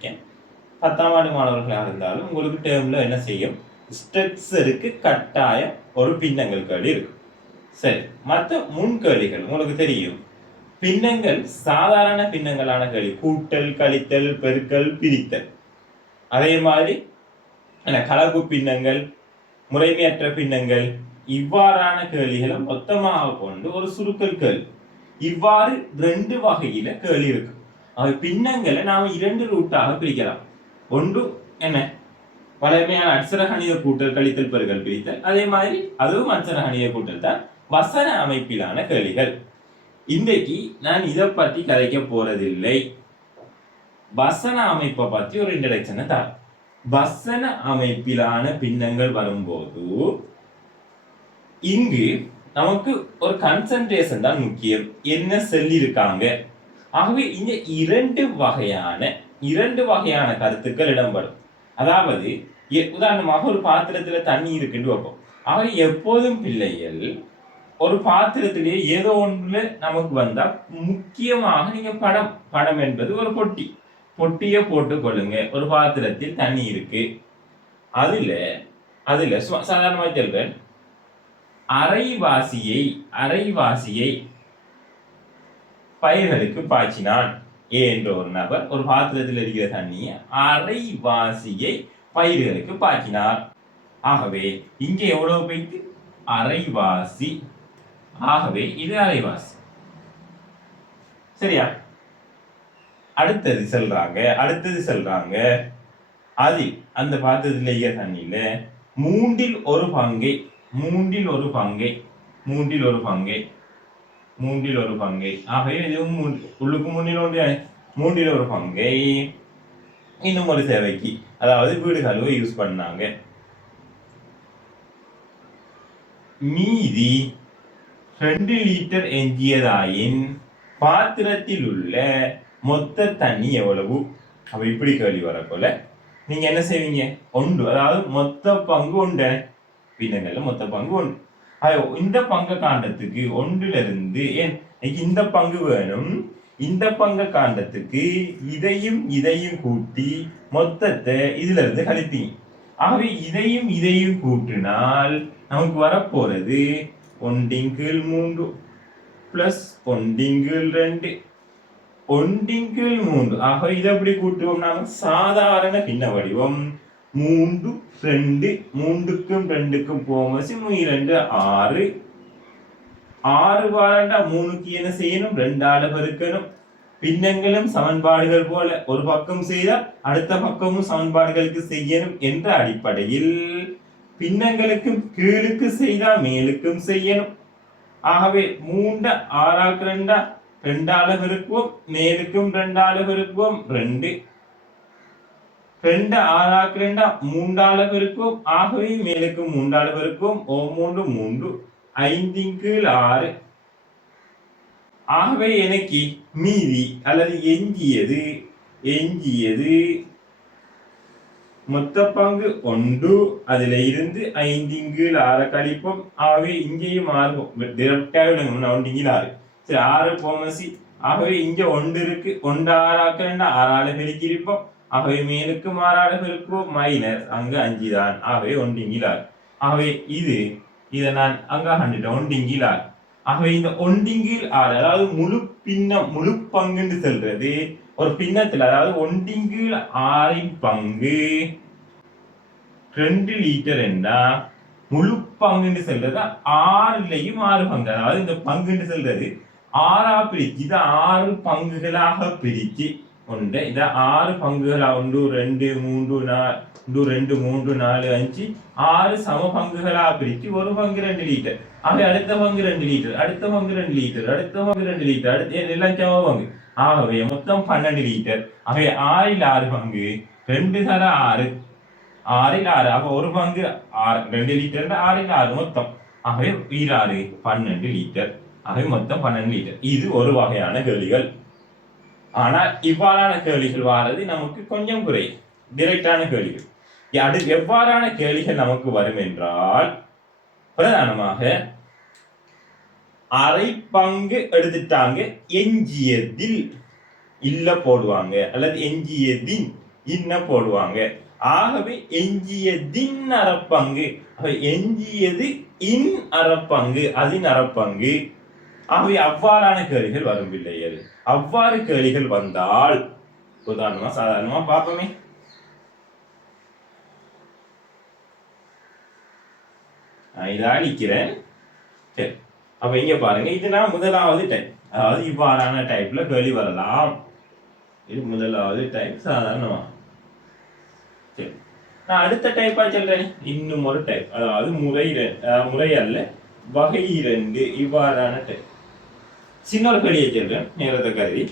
வரைக்கும் 10ஆம் ஆண்டு மாணவர்களாக இருந்தாலும் உங்களுக்கு டேர்ம்ல என்ன செய்யும், ஸ்ட்ரக்சருக்கு கட்டாயம் ஒரு பின்னங்கள் கேள்வி இருக்கும். சரி, மற்ற முன்கேள்விகள் உங்களுக்கு தெரியும். பின்னங்கள் சாதாரண பின்னங்களான கேள்வி, கூட்டல், கழித்தல், பெருக்கல், பிரித்தல். அதே மாதிரி கலப்பு பின்னங்கள், முறைமையற்ற பின்னங்கள், இவ்வாறான கேள்விகளை மொத்தமாக கொண்டு ஒரு சுருக்கல் கேள்வி. இவ்வாறு 2 வகையில கேள்வி இருக்கு. பின்னங்களை நாம 2 ரூட்டாக பிரிக்கலாம். ஒன்று என்ன, வலிமையான அட்சரகணித கூட்டல், கழித்தல், பெருக்கல், பிரித்தல். அதே மாதிரி அதுவும் அட்சரகணித கூட்டல் தான். வசன அமைப்பிலான கேள்விகள். இன்றைக்கு நான் இதை பற்றி கதைக்க போறதில்லை. வசன அமைப்பை பற்றி ஒரு இன்ட்ரடக்ஷனை தான். வசன அமைப்பிலான பின்னங்கள் வரும்போது இங்கு நமக்கு ஒரு கன்சன்ட்ரேஷன் தான் முக்கியம். என்ன சொல்லியிருக்காங்க. ஆகவே இந்த இரண்டு வகையான கருத்துக்கள் இடம்பெறும். அதாவது உதாரணமாக ஒரு பாத்திரத்துல தண்ணி இருக்குன்னு வைப்போம். ஆகவே எப்போதும் பிள்ளைகள் ஒரு பாத்திரத்திலே ஏதோ ஒன்று நமக்கு வந்தா முக்கியமாக நீங்க படம் என்பது ஒரு பொட்டியை போட்டுக் கொள்ளுங்க. ஒரு பாத்திரத்தில் தண்ணி இருக்கு, அதுல சாதாரணமாக சொல்றேன், அரைவாசியை பயிர்களுக்கு பாய்ச்சினான் என்ற ஒரு நபர் ஒரு பாத்திரத்தில் இருக்கிற தண்ணியை அரைவாசியை பயிர்களுக்கு பாய்ச்சினார். ஆகவே இங்கே எவ்வளவு போயிட்டு அரைவாசி. ஆகவே இது அரைவாசி. சரியா? அடுத்தது சொல்றாங்க அதில் அந்த பாத்திரத்தில் இருக்கிற தண்ணியில மூன்றில் ஒரு பங்கை ஆகவே இதுவும் உள்ளுக்கு மூன்றில் ஒரு பங்கை இன்னும் ஒரு சேவைக்கு, அதாவது வீடு கழுவ யூஸ் பண்ணாங்க. மீதி 2 லிட்டர் எஞ்சியதாயின் பாத்திரத்தில் உள்ள மொத்த தண்ணி எவ்வளவு? அப்ப இப்படி கேள்வி வரப்போல நீங்க என்ன செய்வீங்க, ஒன்று, அதாவது மொத்த பங்கு ஒன்று, பின்னங்கள்ல மொத்த பங்கு ஒன்று. இந்த பங்கு காண்டத்துக்கு ஒன்றிலிருந்து இந்த பங்கு வேணும், இந்த பங்கு காண்டத்துக்கு இதையும் கூட்டி மொத்தத்தை இதுல இருந்து கழிப்பீங்க. ஆகவே இதையும் கூட்டினால் நமக்கு வரப்போறது 1/3 பிளஸ் 1/2 1/3. ஆக இதை எப்படி கூட்டுவோம்? நாம சாதாரண பின்ன வடிவம் 3 2 3க்கும் 2க்கும் போமசி 2 6 6 வாரண்டா 3க்கு என்ன செய்யணும்? 2ஆல பெருக்கணும். பின்னங்களும் சமன்பாடுகள் போல ஒரு பக்கம் செய்தால் அடுத்த பக்கமும் சமன்பாடுகளுக்கு செய்யணும் என்ற அடிப்படையில் பின்னங்களுக்கும் கீழுக்கு செய்தால் மேலுக்கும் செய்யணும். ஆகவே 3 6 2ஆல பெருக்குவோம், மேலுக்கும் 2ஆல பெருக்குவோம் 2 2 6 3ஆல பெருக்குவோம், ஆகவே மேலுக்கும் 3ஆல பெருக்குவோம் 3 5/6. ஆகவே எனக்கு மீதி அல்லது எஞ்சியது மொத்த பங்கு 1, அதுல இருந்து 5/6 கழிப்போம். ஆகவே இங்கேயும் 6 1/6. சரி, 6 போமசி. ஆகவே இங்க 1 இருக்கு, 1 6 6ஆல பெருக்கியிருப்போம். ஆகவே மேலுக்கும் 6ஆல பெருக்குவோம், மைனஸ் அங்க 5 தான். ஆகவே 1/6. ஆகவே இதை நான் அங்க 1/6. ஆகவே இந்த 1/6, அதாவது முழு பங்குன்னு சொல்றது ஒரு பின்னத்துல, அதாவது 1/6 பங்கு 2 லிட்டர் என்றா முழு பங்குன்னு சொல்றது 6லையும் 6 பங்கு, அதாவது இந்த பங்குன்னு சொல்றது 6ஆ பிரிச்சு இதை 6 பங்குகளாக பிரிச்சு கொண்டு இதை 6 பங்குகளா 1 2 3 4 5 6 சம பங்குகளா பிரிச்சு ஒரு பங்கு 2 லிட்டர். ஆகவே அடுத்த பங்கு 2 லிட்டர், அடுத்த பங்கு 2 லிட்டர், அடுத்த பங்கு 2 லிட்டர், அடுத்த எல்லாம் சம பங்கு. ஆகவே மொத்தம் 12 லிட்டர். ஆகவே 6ல் 6 பங்கு 2 தர 6, 6ல் 6. அப்ப ஒரு பங்கு 2 லிட்டர், 6ல் 6 மொத்தம். ஆகவே 6 12 லிட்டர். ஆகவே மொத்தம் 12 லிட்டர். இது ஒரு வகையான கேள்விகள். ஆனால் இவ்வாறான கேள்விகள் வாரது நமக்கு கொஞ்சம் குறை, டிரெக்டான கேள்விகள். அது எவ்வாறான கேள்விகள் நமக்கு வரும் என்றால், பிரதானமாக அரை பங்கு எடுத்துட்டாங்க, எஞ்சியதில் இல்ல போடுவாங்க, அல்லது எஞ்சியதின் இன்ன போடுவாங்க. ஆகவே எஞ்சியதின் அரைப்பங்கு, எஞ்சியது இன் அரைப்பங்கு, அதன் அரைப்பங்கு. ஆகவே அவ்வாறான கேள்விகள் வரும் பிள்ளைகள். அவ்வாறு கேள்விகள் வந்தால் உதாரணமா சாதாரணமா பார்ப்போமே. இதை அழிக்கிறேன். சரி, அப்ப இங்க பாருங்க, இதுனா முதலாவது டைப். அதாவது இவ்வாறான டைப்ல கேள்வி வரலாம். இது முதலாவது டைப் சாதாரணமா. சரி, நான் அடுத்த டைப்பா சொல்றேன். இன்னும் ஒரு டைப், அதாவது முறை அல்ல, வகை 2 இவ்வாறான டைப். சின்ன ஒரு கேள்வியை சொல்றேன் நேரத்தை கருதி.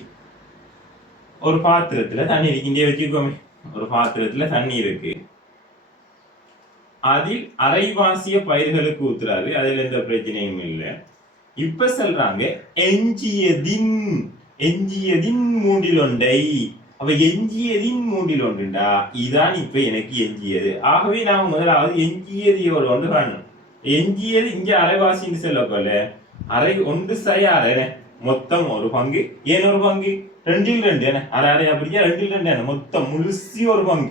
ஒரு பாத்திரத்துல தண்ணி இருக்கு, இங்கே வச்சுக்கோமே. ஒரு பாத்திரத்துல தண்ணி இருக்கு, அதில் அரைவாசிய பயிர்களுக்கு ஊத்துறாரு, அதுல எந்த பிரச்சனையும் இல்லை. இப்ப சொல்றாங்க எஞ்சியதின் மூன்றில் ஒன்றை. அப்ப எஞ்சியதின் மூன்றில் ஒன்றுண்டா இதான் இப்ப எனக்கு எஞ்சியது. ஆகவே நாம் முதலாவது எஞ்சியது எவ்வளவு ஒன்று காணணும். எஞ்சியது இங்க அரைவாசின்னு சொல்ல போல, அரை ஒன்று அரை மொத்தம் ஒரு பங்கு, ஏன் ஒரு பங்கு, 2 என்ன அரை அரை அப்படியா, 2 என்ன மொத்தம் முழுசி ஒரு பங்கு.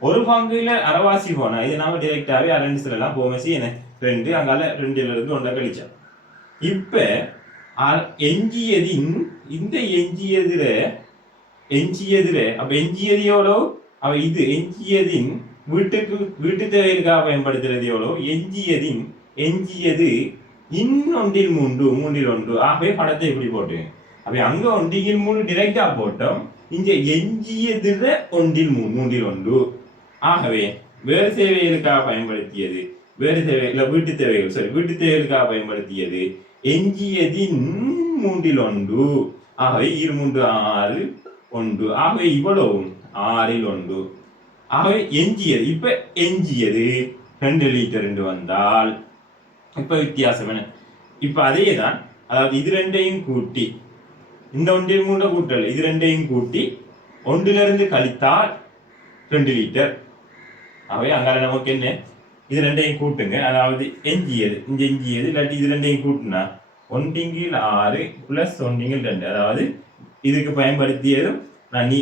ஒரு பங்குல அரைவாசி போனா இது நாம டிரெக்டாவே அரண்டு சொல்லலாம். போமசி என்ன 2, அங்கால 2ல இருந்து 1 கழிச்சா. இப்ப எஞ்சியதின் இந்த எஞ்சியதுல அப்ப எஞ்சியது எவ்வளோ, அவ இது எஞ்சியதின் வீட்டு தேவைகளுக்காக பயன்படுத்துறது எவ்வளோ, எஞ்சியது இன்னொன்றில் மூன்றில் ஒன்று. ஆகவே படத்தை இப்படி போட்டு, அப்ப அங்க 1/3 டிரெக்டா போட்டோம், இங்க எஞ்சியதுல மூன்றில் ஒன்று. ஆகவே வேறு தேவைகளுக்காக பயன்படுத்தியது, வேறு தேவை இல்ல வீட்டு தேவைகள், வீட்டு தேவைகளுக்காக பயன்படுத்தியது எஞ்சியதின் மூன்றில் ஒன்று. ஆகவே 2 3 6 1. ஆகவே இவ்வளவு 6ல் 1. ஆகவே எஞ்சியது, இப்ப எஞ்சியது 2 லிட்டர் என்று வந்தால் இப்ப வித்தியாசம் என்ன? இப்ப அதே தான், அதாவது இது 2ஐயும் கூட்டி, இந்த 1/3 கூட்டல், இது 2ஐயும் கூட்டி 1லிருந்து கழித்தால் 2 லிட்டர். ஆகவே அங்கால நமக்கு என்ன, இது 2ஐயும் கூட்டுங்க, அதாவது எஞ்சியது இங்க எஞ்சியது இல்லாட்டி இது 2ஐயும் கூட்டினா 1/6 + 1/2, அதாவது இதுக்கு பயன்படுத்தியதும் நான்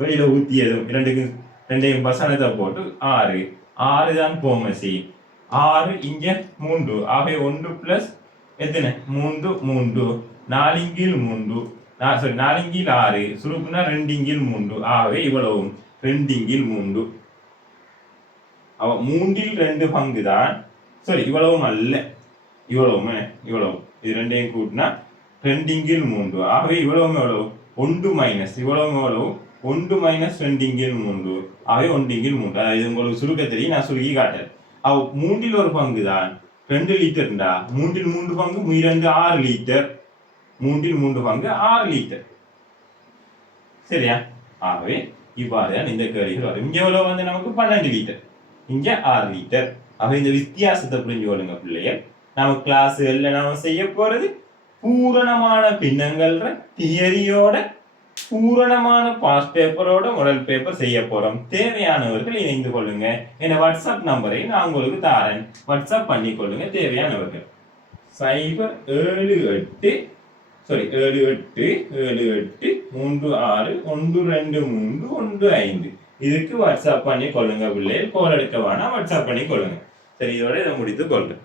வெளியில ஊத்தியதும் 2யும் பசனத்தை போட்டு 6 தான் போமசி. 6 இங்க 3. ஆகவே 1 + எத்தனை 3 3 4/3, 4/6 சுருக்குனா 2/3. ஆகவே இவ்வளவும் 2/3. அவ 3ல் 2 பங்கு தான். இவ்வளவும் அல்ல, இவ்வளவும் இது 2ஐயும் கூட்டினா 2/3. ஆகவே இவ்வளவும் எவ்வளவு 1 மைனஸ், இவ்வளவும் எவ்வளவு 1 - 2/3. ஆகவே 1/3. அதாவது உங்களுக்கு சுருக்க தெரியும், நான் சுருக்கி காட்டேன். 3ல் 1 பங்கு தான் 2 லிட்டர்டா. 3ல் 3 பங்கு 2 6 லிட்டர். 3ல் 3 பங்கு 6 லிட்டர். சரியா? ஆகவே இவ்வாறு இந்த கேள்விகள் வரும். இங்க எவ்வளவு வந்து நமக்கு 12 லிட்டர், இங்க 6 லிட்டர். ஆக இந்த வித்தியாசத்தை புரிஞ்சு கொள்ளுங்க பிள்ளைகள். நம்ம கிளாஸ்ல நாம செய்ய போறது பூரணமான பின்னங்கள்ற தியரியோட பூரணமான பாஸ்ட் பேப்பரோட மாடல் பேப்பர் செய்ய போறோம். தேவையானவர்கள் இணைந்து கொள்ளுங்க. என் வாட்ஸ்அப் நம்பரை நான் உங்களுக்கு தாரேன், வாட்ஸ்அப் பண்ணி கொள்ளுங்க தேவையானவர்கள். 078 36123125 இதுக்கு வாட்ஸ்அப் பண்ணி கொள்ளுங்க பிள்ளைகள். கோல் எடுக்க வேணாம், வாட்ஸ்அப் பண்ணி கொள்ளுங்க. சரி, இதோட இதை முடித்து கொள்ளுங்க.